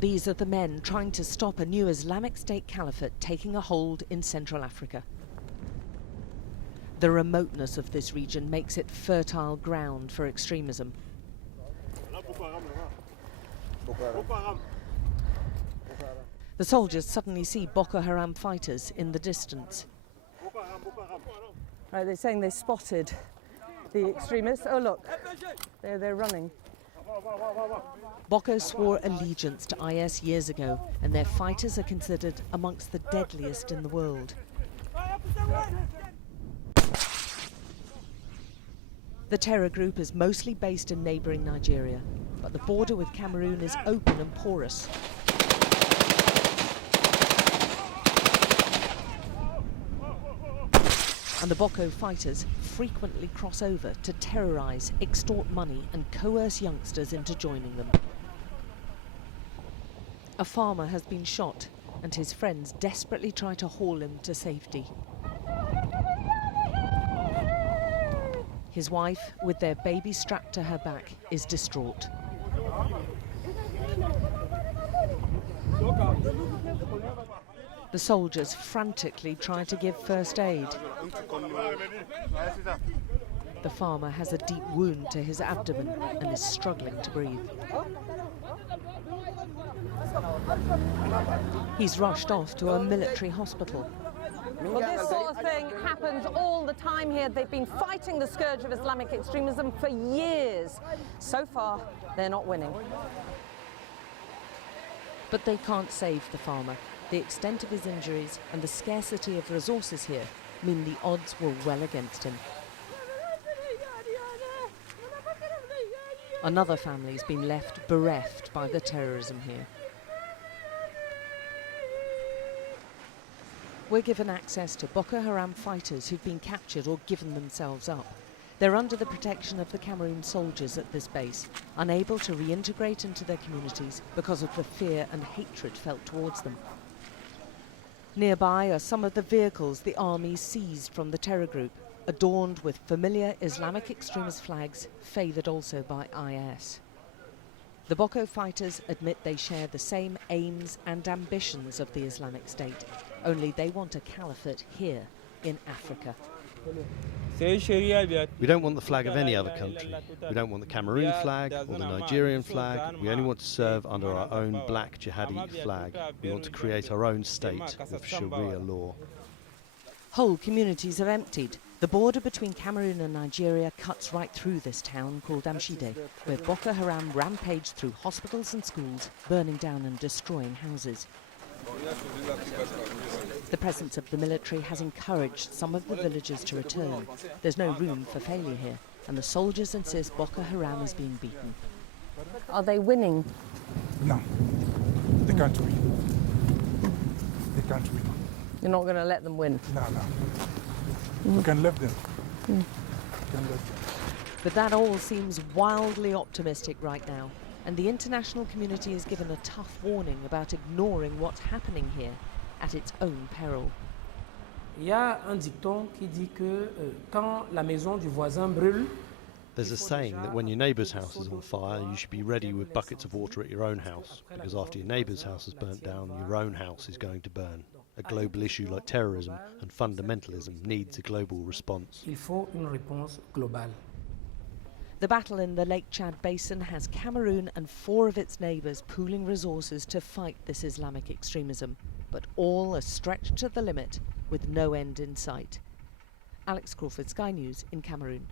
These are the men trying to stop a new Islamic State caliphate taking a hold in Central Africa. The remoteness of this region makes it fertile ground for extremism. The soldiers suddenly see Boko Haram fighters in the distance. Right, they're saying they spotted the extremists. Oh look, they're running. BOKO swore allegiance to IS years ago, and their fighters are considered amongst the deadliest in the world. The terror group is mostly based in neighbouring Nigeria, but the border with Cameroon is open and porous. And the BOKO fighters frequently cross over to terrorise, extort money and coerce youngsters into joining them. A farmer has been shot and his friends desperately try to haul him to safety. His wife, with their baby strapped to her back, is distraught. The soldiers frantically try to give first aid. The farmer has a deep wound to his abdomen and is struggling to breathe. He's rushed off to a military hospital. Well, this sort of thing happens all the time here. They've been fighting the scourge of Islamic extremism for years. So far, they're not winning. But they can't save the farmer. The extent of his injuries and the scarcity of resources here mean the odds were well against him. Another family's been left bereft by the terrorism here. We're given access to Boko Haram fighters who've been captured or given themselves up. They're under the protection of the Cameroon soldiers at this base, unable to reintegrate into their communities because of the fear and hatred felt towards them. Nearby are some of the vehicles the army seized from the terror group, adorned with familiar Islamic extremist flags, favoured also by IS. The BOKO fighters admit they share the same aims and ambitions of the Islamic State, only they want a caliphate here in Africa. We don't want the flag of any other country. We don't want the Cameroon flag or the Nigerian flag. We only want to serve under our own black jihadi flag. We want to create our own state with Sharia law. Whole communities have emptied. The border between Cameroon and Nigeria cuts right through this town called Amshide, where Boko Haram rampaged through hospitals and schools, burning down and destroying houses. The presence of the military has encouraged some of the villagers to return. There's no room for failure here, and the soldiers insist Boko Haram is being beaten. Are they winning? No, they can't win. They can't win. You're not going to let them win? No. We can live them. We can live them. But that all seems wildly optimistic right now, and the international community is given a tough warning about ignoring what's happening here at its own peril. Il y a un dicton qui dit que quand la maison du voisin brûle. There's a saying that when your neighbour's house is on fire, you should be ready with buckets of water at your own house, because after your neighbour's house has burnt down, your own house is going to burn. A global issue like terrorism and fundamentalism needs a global response. Il faut une réponse globale. The battle in the Lake Chad Basin has Cameroon and 4 of its neighbours pooling resources to fight this Islamic extremism, but all are stretched to the limit with no end in sight. Alex Crawford, Sky News in Cameroon.